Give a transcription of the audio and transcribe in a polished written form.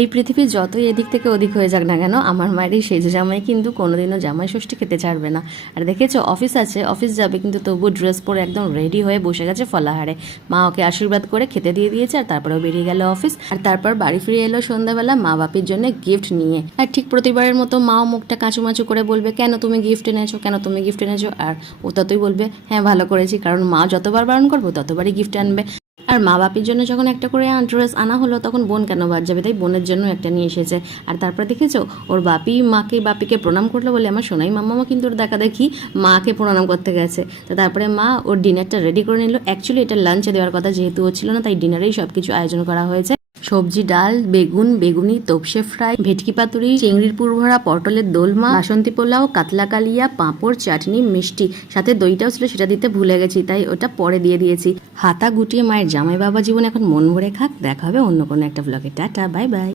এই পৃথিবীর যতই এদিক থেকে ওদিক হয়ে যাক না কেন, আমার মায়ের এই সেজে জামাই কিন্তু কোনোদিনও জামাই ষষ্ঠী খেতে ছাড়বে না। আর দেখেছো, অফিস আছে, অফিস যাবে, কিন্তু তবুও ড্রেস পরে একদম রেডি হয়ে বসে গেছে ফলাহারে। মা ওকে আশীর্বাদ করে খেতে দিয়ে দিয়েছে, আর তারপরেও বেরিয়ে গেল অফিস। আর তারপর বাড়ি ফিরে এলো সন্ধ্যাবেলা মা বাপির জন্য গিফট নিয়ে। আর ঠিক প্রতিবারের মতো মাও মুখটা কাঁচুমাচু করে বলবে, কেন তুমি গিফট এনেছো, কেন তুমি গিফট এনেছো। আর ও ততই বলবে, হ্যাঁ ভালো করেছি, কারণ মা যতবার বারণ করবো ততবারই গিফট আনবে। আর মা বাপির জন্য যখন একটা করে ড্রেস আনা হলো, তখন বোন কেন বাদ যাবে, তাই বোনের জন্য একটা নিয়ে এসেছে। আর তারপর দেখেছো, ওর বাপিকে প্রণাম করলো বলে আমার সোনাই মাম্মাও কিন্তু ওর দেখা দেখি মাকে প্রণাম করতে গেছে। তো তারপরে মা ওর ডিনারটা রেডি করে নিল। অ্যাকচুয়ালি এটা লাঞ্চে দেওয়ার কথা, যেহেতু ও ছিল না, তাই ডিনারেই সব কিছু আয়োজন করা হয়েছে। সবজি, ডাল, বেগুন, বেগুনি, তোপসে ফ্রাই, ভেটকি পাতুরি, চিংড়ির পুরভরা, পটলের দোলমা, বাসন্তী পোলাও, কাতলা কালিয়া, পাঁপড়, চাটনি, মিষ্টি, সাথে দইটাও ছিল, সেটা দিতে ভুলে গেছি, তাই ওটা পরে দিয়ে দিয়েছি। হাতা গুটিয়ে মায়ের জামাই বাবা জীবন এখন মন ভরে খাক। দেখা হবে অন্য কোনো একটা ব্লগে। Tata, bye bye.